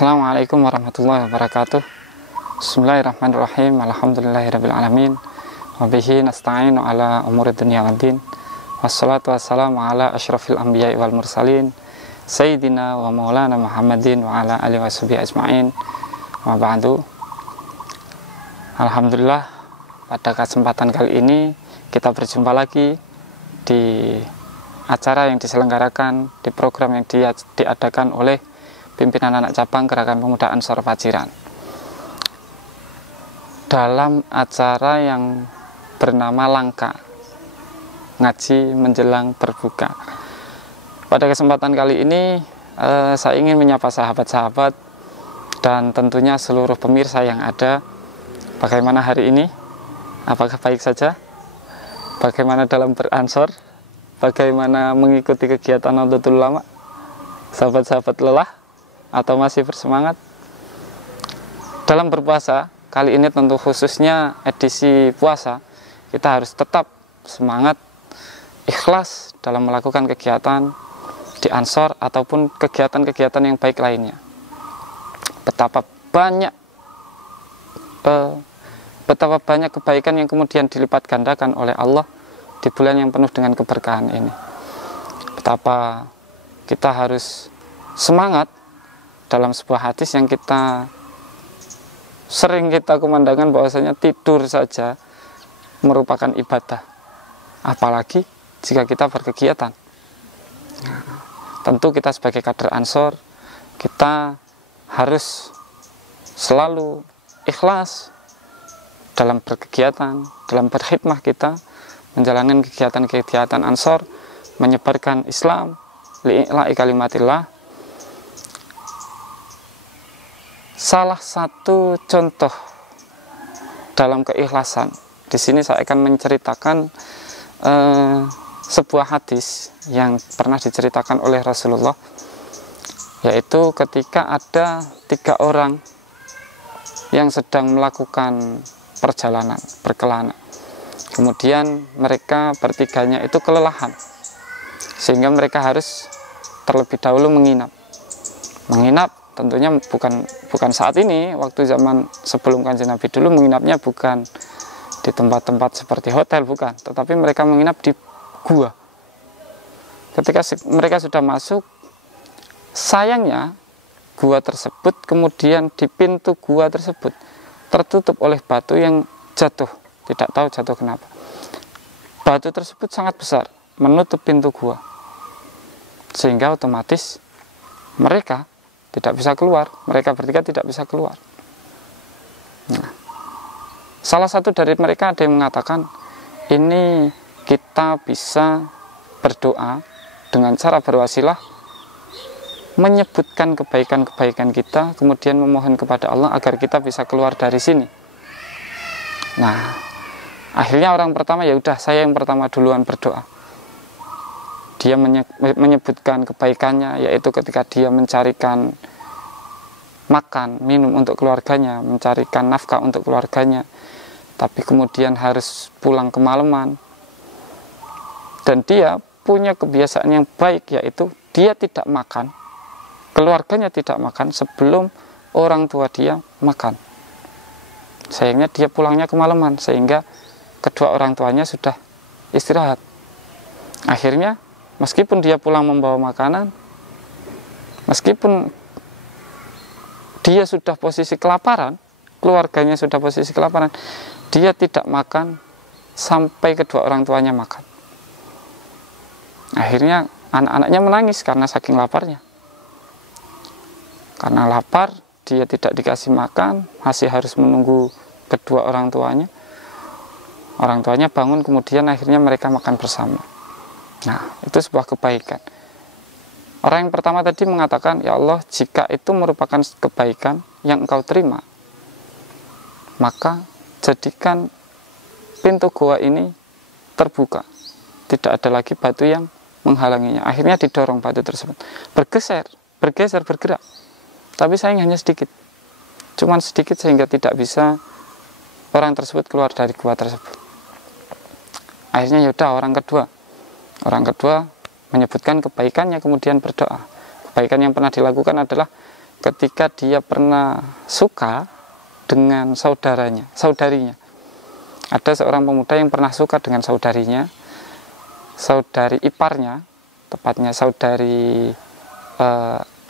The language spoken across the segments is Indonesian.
Assalamualaikum warahmatullahi wabarakatuh. Bismillahirrahmanirrahim. Alhamdulillahirabbil alamin. Wa bihi nasta'inu ala umuri dunya waddin. Wassalatu wassalamu ala asyrafil anbiya'i wal mursalin sayyidina wa maulana Muhammadin wa ala alihi washabihi ajma'in. Wa ba'du. Alhamdulillah, pada kesempatan kali ini kita berjumpa lagi di acara yang diselenggarakan, di program yang diadakan oleh pimpinan anak cabang Gerakan Pemuda Ansor Paciran. Dalam acara yang bernama Langka, ngaji menjelang berbuka. Pada kesempatan kali ini saya ingin menyapa sahabat-sahabat dan tentunya seluruh pemirsa yang ada. Bagaimana hari ini? Apakah baik saja? Bagaimana dalam beransor? Bagaimana mengikuti kegiatan Nahdlatul Ulama? Sahabat-sahabat lelah atau masih bersemangat? Dalam berpuasa kali ini, tentu khususnya edisi puasa, kita harus tetap semangat, ikhlas dalam melakukan kegiatan di Ansor ataupun kegiatan-kegiatan yang baik lainnya. Betapa banyak kebaikan yang kemudian dilipat gandakan oleh Allah di bulan yang penuh dengan keberkahan ini. Betapa kita harus semangat dalam sebuah hadis yang sering kita kumandangkan bahwasanya tidur saja merupakan ibadah, apalagi jika kita berkegiatan. Tentu kita sebagai kader Ansor, kita harus selalu ikhlas dalam berkegiatan, dalam berkhidmah kita, menjalankan kegiatan-kegiatan Ansor, menyebarkan Islam, li'ila'i kalimatillah. Salah satu contoh dalam keikhlasan, di sini saya akan menceritakan sebuah hadis yang pernah diceritakan oleh Rasulullah, yaitu ketika ada 3 orang yang sedang melakukan perjalanan, berkelana. Kemudian mereka bertiganya itu kelelahan, sehingga mereka harus terlebih dahulu menginap. Tentunya bukan saat ini, waktu zaman sebelum Kanjeng Nabi dulu menginapnya bukan di tempat-tempat seperti hotel, bukan, tetapi mereka menginap di gua. Ketika mereka sudah masuk, sayangnya gua tersebut kemudian di pintu gua tersebut tertutup oleh batu yang jatuh, tidak tahu jatuh kenapa. Batu tersebut sangat besar, menutup pintu gua, sehingga otomatis mereka tidak bisa keluar, mereka bertiga tidak bisa keluar. Nah, salah satu dari mereka ada yang mengatakan, ini kita bisa berdoa dengan cara berwasilah, menyebutkan kebaikan-kebaikan kita, kemudian memohon kepada Allah agar kita bisa keluar dari sini. Nah, akhirnya orang pertama, ya udah, saya yang pertama duluan berdoa. Dia menyebutkan kebaikannya, yaitu ketika dia mencarikan makan, minum untuk keluarganya, mencarikan nafkah untuk keluarganya, tapi kemudian harus pulang kemalaman. Dan dia punya kebiasaan yang baik, yaitu dia tidak makan, keluarganya tidak makan sebelum orang tua dia makan. Sayangnya dia pulangnya kemalaman, sehingga kedua orang tuanya sudah istirahat. Akhirnya meskipun dia pulang membawa makanan, meskipun dia sudah posisi kelaparan, keluarganya sudah posisi kelaparan, dia tidak makan sampai kedua orang tuanya makan. Akhirnya anak-anaknya menangis karena saking laparnya. Karena lapar, dia tidak dikasih makan, masih harus menunggu kedua orang tuanya. Orang tuanya bangun, kemudian akhirnya mereka makan bersama. Nah, itu sebuah kebaikan. Orang yang pertama tadi mengatakan, ya Allah, jika itu merupakan kebaikan yang Engkau terima, maka jadikan pintu gua ini terbuka. Tidak ada lagi batu yang menghalanginya. Akhirnya didorong batu tersebut. Bergeser, bergerak. Tapi sayang hanya sedikit. Cuman sedikit sehingga tidak bisa orang tersebut keluar dari gua tersebut. Akhirnya yaudah, orang kedua menyebutkan kebaikannya, kemudian berdoa. Kebaikan yang pernah dilakukan adalah ketika dia pernah suka dengan saudarinya. Ada seorang pemuda yang pernah suka dengan saudarinya, saudari iparnya, tepatnya saudari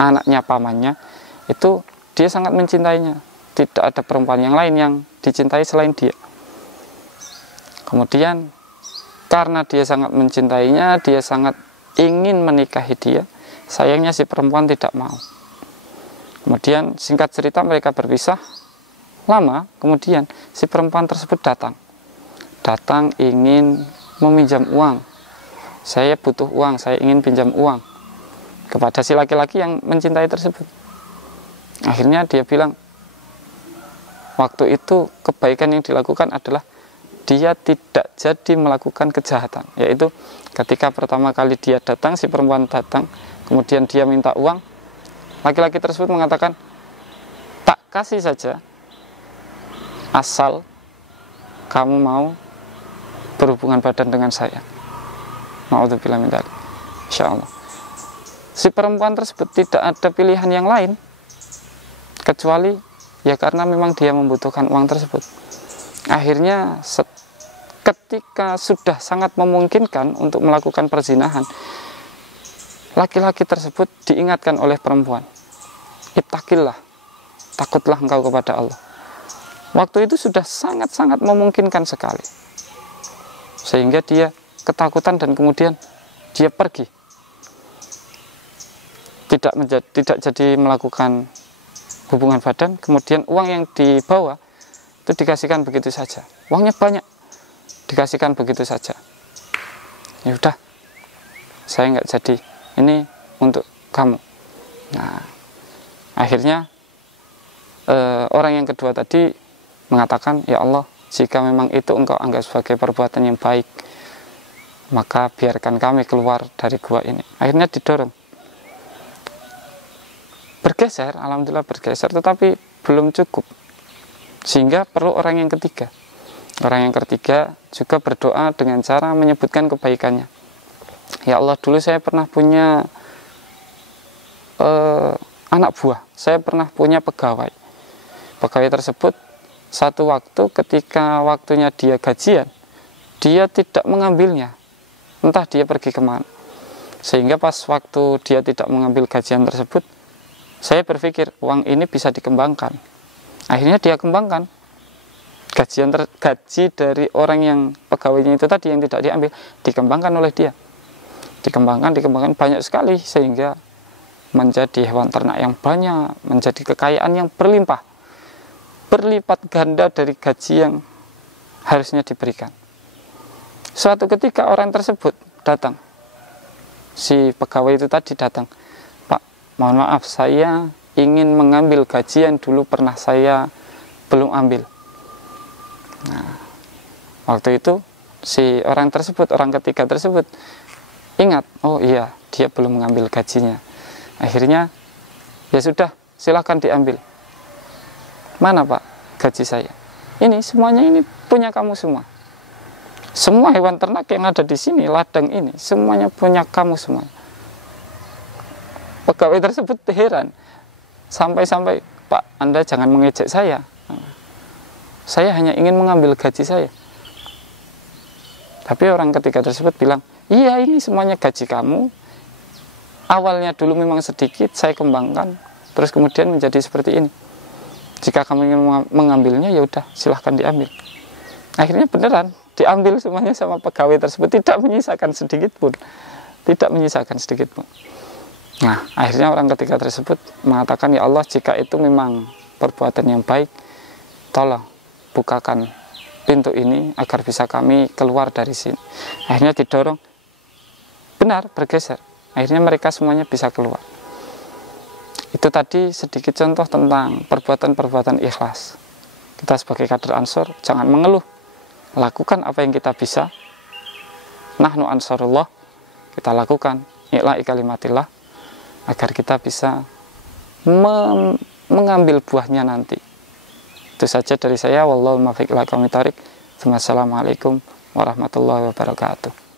anaknya pamannya. Itu dia sangat mencintainya, tidak ada perempuan yang lain yang dicintai selain dia. Kemudian karena dia sangat mencintainya, dia sangat ingin menikahi dia, sayangnya si perempuan tidak mau. Kemudian singkat cerita mereka berpisah. Lama kemudian si perempuan tersebut datang ingin meminjam uang. Saya butuh uang, saya ingin pinjam uang kepada si laki-laki yang mencintai tersebut. Akhirnya dia bilang, waktu itu kebaikan yang dilakukan adalah dia tidak jadi melakukan kejahatan, yaitu ketika pertama kali dia datang, si perempuan datang, kemudian dia minta uang, laki-laki tersebut mengatakan, tak kasih saja, asal kamu mau berhubungan badan dengan saya. Na'udzubillah min dzalik. Insyaallah. Si perempuan tersebut tidak ada pilihan yang lain kecuali ya karena memang dia membutuhkan uang tersebut. Akhirnya ketika sudah sangat memungkinkan untuk melakukan perzinahan, laki-laki tersebut diingatkan oleh perempuan, ittaqillah, takutlah engkau kepada Allah. Waktu itu sudah sangat-sangat memungkinkan sekali, sehingga dia ketakutan dan kemudian dia pergi, tidak jadi melakukan hubungan badan. Kemudian uang yang dibawa itu dikasihkan begitu saja, uangnya banyak, dikasihkan begitu saja. Ya udah, saya nggak jadi, ini untuk kamu. Nah, akhirnya orang yang kedua tadi mengatakan, ya Allah, jika memang itu engkau anggap sebagai perbuatan yang baik, maka biarkan kami keluar dari gua ini. Akhirnya didorong, bergeser, alhamdulillah bergeser, tetapi belum cukup, sehingga perlu orang yang ketiga. Orang yang ketiga juga berdoa dengan cara menyebutkan kebaikannya. Ya Allah, dulu saya pernah punya anak buah, saya pernah punya pegawai. Pegawai tersebut satu waktu ketika waktunya dia gajian, dia tidak mengambilnya, entah dia pergi kemana. Sehingga pas waktu dia tidak mengambil gajian tersebut, saya berpikir uang ini bisa dikembangkan. Akhirnya dia kembangkan. Gaji dari orang yang pegawainya itu tadi yang tidak diambil, dikembangkan oleh dia. Dikembangkan banyak sekali, sehingga menjadi hewan ternak yang banyak, menjadi kekayaan yang berlimpah, berlipat ganda dari gaji yang harusnya diberikan. Suatu ketika orang tersebut datang, si pegawai itu tadi datang, Pak, mohon maaf, saya ingin mengambil gaji yang dulu pernah saya belum ambil. Nah, waktu itu si orang tersebut, orang ketiga tersebut ingat, oh iya, dia belum mengambil gajinya. Akhirnya, ya sudah, silahkan diambil. Mana Pak gaji saya? Ini semuanya, ini punya kamu semua. Semua hewan ternak yang ada di sini, ladang ini, semuanya punya kamu semua. Pegawai tersebut heran, sampai-sampai, Pak, Anda jangan mengejek saya. Saya hanya ingin mengambil gaji saya. Tapi orang ketiga tersebut bilang, iya, ini semuanya gaji kamu. Awalnya dulu memang sedikit, saya kembangkan, terus kemudian menjadi seperti ini. Jika kamu ingin mengambilnya, ya udah, silahkan diambil. Akhirnya beneran diambil semuanya sama pegawai tersebut, tidak menyisakan sedikit pun, tidak menyisakan sedikit pun. Nah, akhirnya orang ketiga tersebut mengatakan, ya Allah, jika itu memang perbuatan yang baik, tolong bukakan pintu ini agar bisa kami keluar dari sini. Akhirnya didorong, benar, bergeser. Akhirnya mereka semuanya bisa keluar. Itu tadi sedikit contoh tentang perbuatan-perbuatan ikhlas. Kita sebagai kader Ansor jangan mengeluh, lakukan apa yang kita bisa. Nahnu ansarullah, kita lakukan i'la'i kalimatillah agar kita bisa mengambil buahnya nanti. Itu saja dari saya. Wallahu muwaffiq ila aqwamit thoriq. Wassalamualaikum warahmatullahi wabarakatuh.